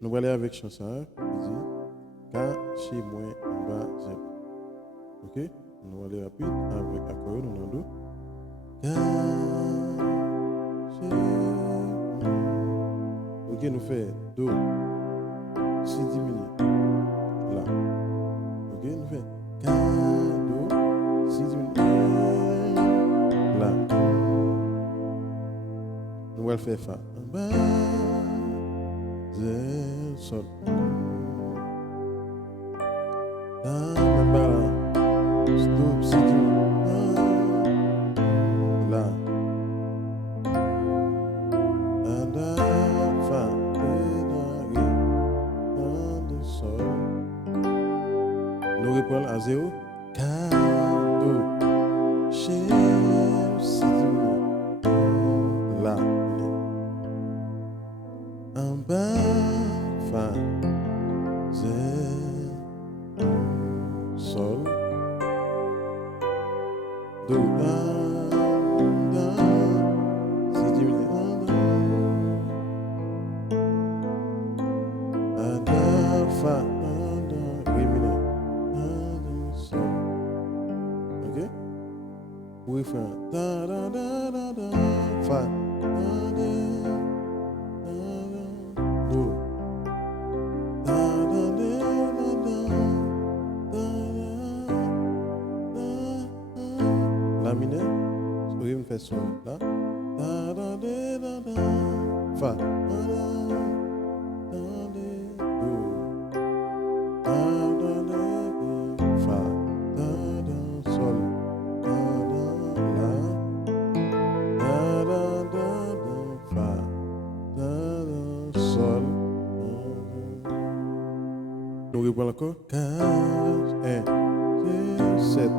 nous allons aller avec chanson qui dit Quand chez moi en bas, j'ai. Ok? Nous allons aller rapide avec accord, nous allons do. Quand chez moi. Ok, nous faisons do, si diminue. Là. Ok, nous faisons quand do, si diminue. Là. Nous allons faire fa. En bas, j'ai sol. Dans bas, do, si diminue. Là. Nous reprenons à zéro. Cadeau, chez là. En bas, fa, zé, sol, do, si diminue, fa, ré mineur, sol. Ok? Refrain. Da da da da da. Fa. Da da da. Do. Da da da da da. Da da. La mineur. Oui, on fait son là. Da da da da da. Fa. Da da da. Do. Da da da. Fa. Da da. Sol. Nous reprenons encore. 15, 1, 7,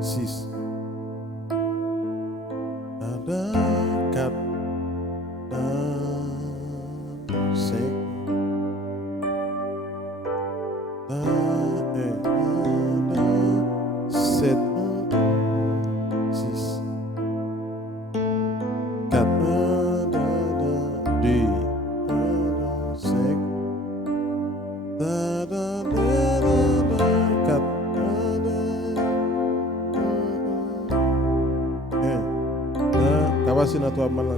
6. 4, 5. 7, 6. 4, 2, 5. 4. Capacité dans toi mal là.